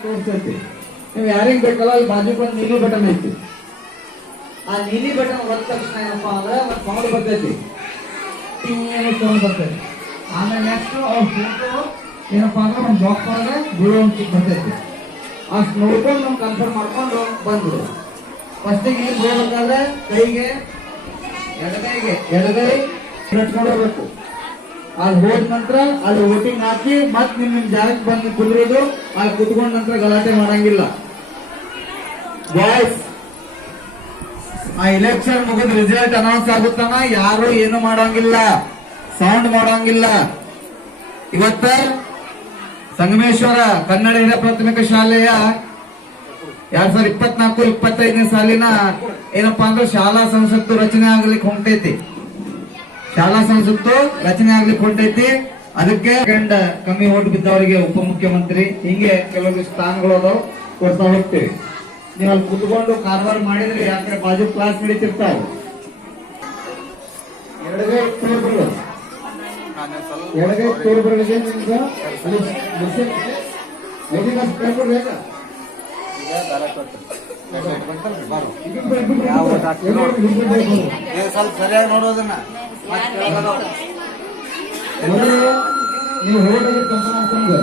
ತೋರಿಸ್ತೈತಿ. ನೀವು ಯಾರಿಗೆ ಬೇಕಲ್ಲ ಅಲ್ಲಿ ಬಾಜು ಬಂದು ನೀಲಿ ಬಟನ್ ಐತಿ. ಆ ನೀಲಿ ಬಟನ್ ಒತ್ತ ತಕ್ಷಣ ಏನಪ್ಪಾ ಅಂದ್ರೆ ಒಂದು ಸೌಂಡ್ ಬರ್ತೈತಿ, ಸೌಂಡ್ ಬರ್ತೈತಿ. ಆಮೇಲೆ ನೆಕ್ಸ್ಟ್ ಅವ್ರ ಫೋಟೋ ಏನಪ್ಪಾ ಅಂದ್ರೆ ಒಂದು ಬಾಕ್ಸ್ ಒಳಗೆ ಬೀಳುವಂತ ಬರ್ತೈತಿ. ಅಷ್ಟು ನೋಡ್ಕೊಂಡು ನಾವು ಕನ್ಫರ್ಮ್ ಮಾಡ್ಕೊಂಡು ಬಂದ್ಬಿಡು. ಫಸ್ಟಿಗೆ ಏನ್ ಹೋಗ್ಬೇಕಾದ್ರೆ ಕೈಗೆ ಎಡಗೈ ಇಟ್ಕೊಂಡು ಹೋಗ್ಬೇಕು. ಅಲ್ಲಿ ಹೋದ ನಂತರ ಅಲ್ಲಿ ವೋಟಿಂಗ್ ಹಾಕಿ ಮತ್ ನಿಮ್ ಜಾಗಕ್ಕೆ ಬಂದು ಕುಂದ್ರೋದು. ಅಲ್ಲಿ ಕುತ್ಕೊಂಡ ನಂತರ ಗಲಾಟೆ ಮಾಡಂಗಿಲ್ಲ. ಬಾಯ್ಸ್, ಆ ಎಲೆಕ್ಷನ್ ಮುಗಿದ ರಿಸಲ್ಟ್ ಅನೌನ್ಸ್ ಆಗುತ್ತಾನ ಯಾರು ಏನು ಮಾಡಂಗಿಲ್ಲ, ಸೌಂಡ್ ಮಾಡಂಗಿಲ್ಲ. ಇವತ್ತ ಸಂಗಮೇಶ್ವರ ಕನ್ನಡ ಹಿರಿಯ ಪ್ರಾಥಮಿಕ ಶಾಲೆಯ 2024-25ನೇ ಸಾಲಿನ ಏನಪ್ಪಾ ಅಂದ್ರೆ ಶಾಲಾ ಸಂಸತ್ತು ರಚನೆ ಆಗ್ಲಿಕ್ಕೆ ಹೊಂಟೈತಿ. ಶಾಲಾ ಸಂಸತ್ತು ರಚನೆ ಆಗ್ಲಿಕ್ಕೆ ಹೊಂಟೈತಿ. ಅದಕ್ಕೆ ಕಮ್ಮಿ ಓಟ್ ಬಿದ್ದವರಿಗೆ ಉಪಮುಖ್ಯಮಂತ್ರಿ, ಹಿಂಗೆ ಕೆಲವೊಂದು ಸ್ಥಾನಗಳು ಅದಾವ, ಕೊಡ್ತಾ ಹೋಗ್ತೀವಿ. ನೀವು ಅಲ್ಲಿ ಕುತ್ಕೊಂಡು ಕಾರವಾರ ಮಾಡಿದ್ರೆ ಯಾಕಂದ್ರೆ ಬಾಜು ಕ್ಲಾಸ್ ನಡೀತಿರ್ತಾವ. ಎಡಗೈ ತೋರ್ಬರ್ಗಳಿಗೆ ನಿಮ್ಗೆ ಪೇಪರ್ ಬೇಕಾ? ಸ್ವಲ್ಪ ಸರಿಯಾಗಿ ನೋಡೋದನ್ನ ನೀವು ಹೋಟೆಲ್ ಕೆಲಸ ಮಾಡ್ಕೊಂಡು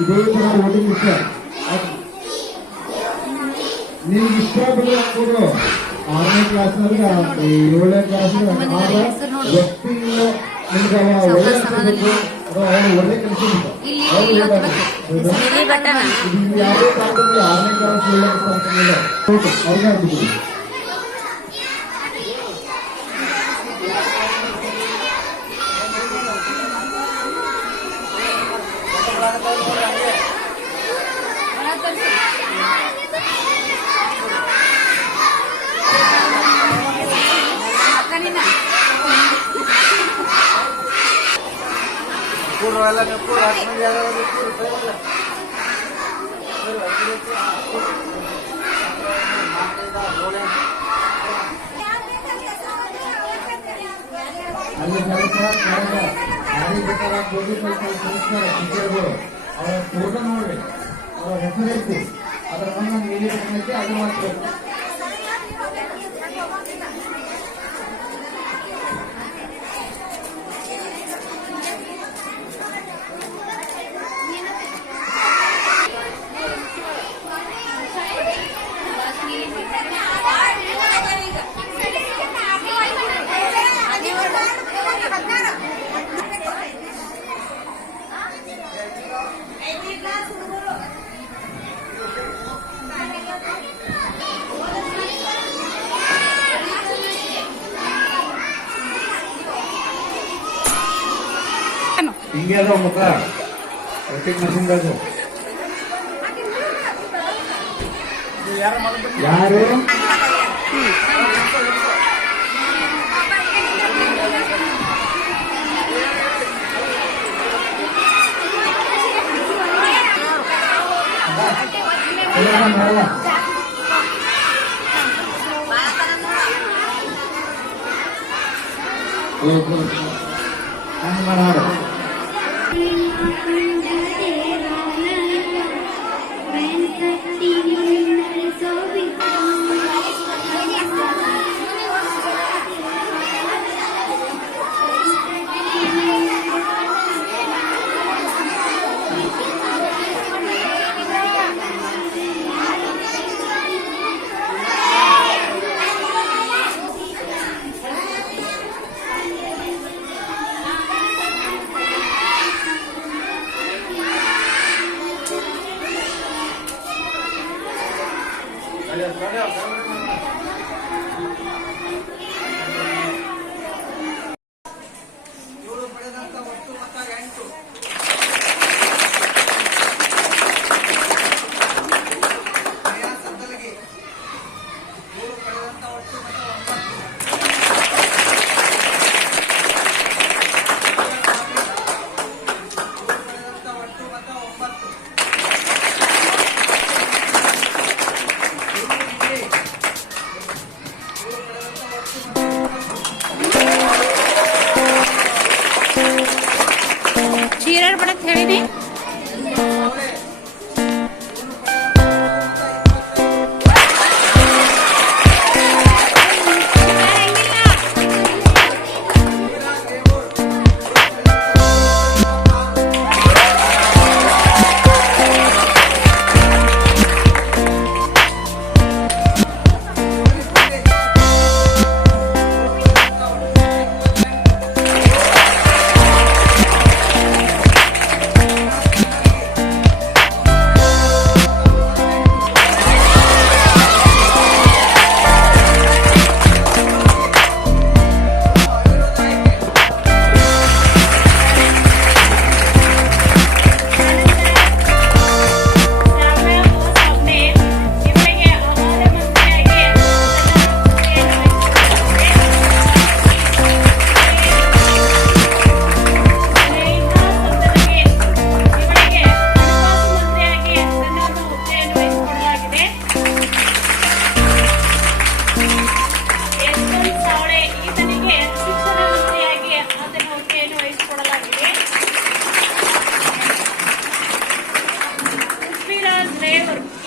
ಇದೇ ತರ ವೋಟಿಂಗ್ ಇಷ್ಟ ನಿಮ್ಗೆ ಇಷ್ಟ ಬಿಟ್ಟು ಹಾಕ್ಬಿಡು. 6ನೇ ಕ್ಲಾಸ್ನಲ್ಲಿ 7ನೇ ಕ್ಲಾಸ್ ವ್ಯಕ್ತಿ ನಿಮ್ಗೆ ಒಳ್ಳೆ ಕೆಲಸ ಯಾವುದೇ ಕಾಲದಲ್ಲಿ 6ನೇ ಕ್ಲಾಸ್ 7ನೇ ಕ್ಲಾಸ್ ಅವ್ರಿಗೆ ಆಗ್ಬಿಟ್ಟು ಅಲ್ಲಿ ಯಾರಿಗೆ ಬೇಕಾದ ಟೀಚರ್ಗಳು ಅವರ ಫೋಟೋ ನೋಡ್ರಿ, ಅವರ ಹೆಸರು ಐತಿ, ಅದರ ಒಂದು ನೀಲಿ ಬಟನ್ ಐತಿ, ಅದು ಮಾತ್ರ ಹಿಂಗೆ ಅದ ಮುಖ ವೋಟಿಂಗ್ ಮಷಿನ್ ಯಾರು ಮಾಡಾಡ ಅಂತ ಹೇಳಿನಿ.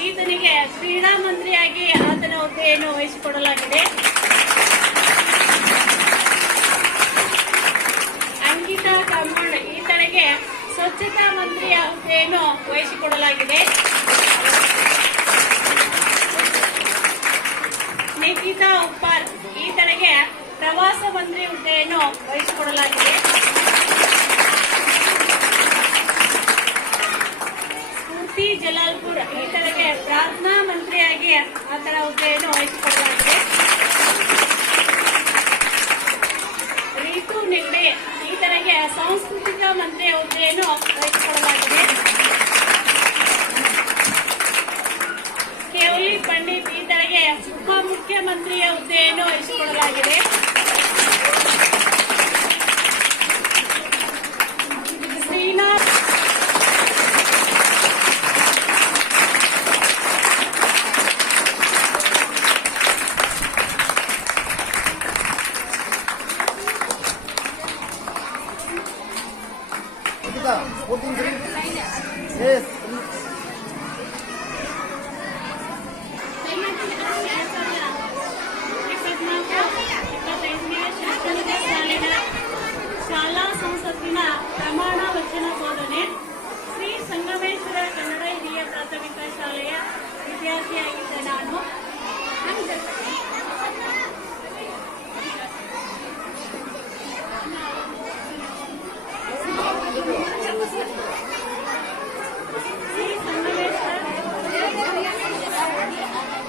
ಈತನಿಗೆ ಕ್ರೀಡಾ ಮಂತ್ರಿಯಾಗಿ ಆತನ ಹುದ್ದೆಯನ್ನು ವಹಿಸಿಕೊಡಲಾಗಿದೆ. ಅಂಕಿತಾ ಕಾಮಂಡ್ ಈತನಿಗೆ ಸ್ವಚ್ಛತಾ ಮಂತ್ರಿಯ ಹುದ್ದೆಯನ್ನು ವಹಿಸಿಕೊಡಲಾಗಿದೆ. ನಿಖಿತಾ ಉಪ್ಪಾರ್ ಈತನಿಗೆ ಪ್ರವಾಸ ಮಂತ್ರಿ ಹುದ್ದೆಯನ್ನು ವಹಿಸಿಕೊಡಲಾಗಿದೆ. ಸ್ಫೂರ್ತಿ ಜಲಾಲ್ಪುರ್ ಈತನಿಗೆ ಪ್ರಾರ್ಥನಾ ಮಂತ್ರಿಯಾಗಿ ಆತನ ಹುದ್ದೆಯನ್ನು ವಹಿಸಿಕೊಡಲಾಗಿದೆ. ರೀತು ನೆಗಡೆ ಈತನಿಗೆ ಸಾಂಸ್ಕೃತಿಕ ಮಂತ್ರಿಯ ಹುದ್ದೆಯನ್ನು ವಹಿಸಿಕೊಡಲಾಗಿದೆ. ಕೇವಲಿ ಪಂಡಿತ್ ಈತನಿಗೆ ಉಪಮುಖ್ಯಮಂತ್ರಿಯ ಹುದ್ದೆಯನ್ನು ವಹಿಸಿಕೊಡಲಾಗಿದೆ. ಶ್ರೀನಾಥ್ Yes. ಶಾಲಾ ಸಂಸತ್ತಿನ ಪ್ರಮಾಣ ವಚನ ಬೋಧನೆ ಶ್ರೀ ಸಂಗಮೇಶ್ವರ ಕನ್ನಡ ಹಿರಿಯ ಪ್ರಾಥಮಿಕ ಶಾಲೆಯ ವಿದ್ಯಾರ್ಥಿಯಾಗಿದ್ದ ನಾನು ಶ್ರೀ ಸಂಗಮೇಶ್ವರ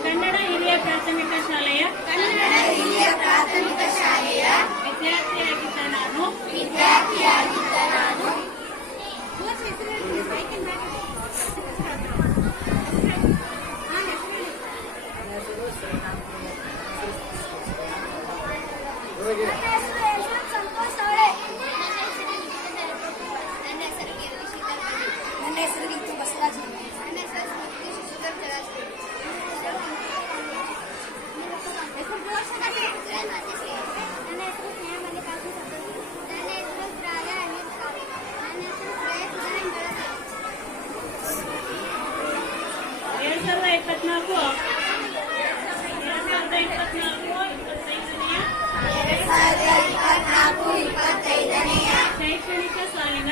ಕನ್ನಡ ಹಿರಿಯ ಪ್ರಾಥಮಿಕ ಶಾಲೆಯ ವಿದ್ಯಾರ್ಥಿಯಾಗಿದ್ದ ನಾನು ನನ್ನ ಹೆಸರು ಗೀತು ಬಸವರಾಜ್. ನನ್ನ ಹೆಸರು ಶೈಕ್ಷಣಿಕ ಸಾಲಿನ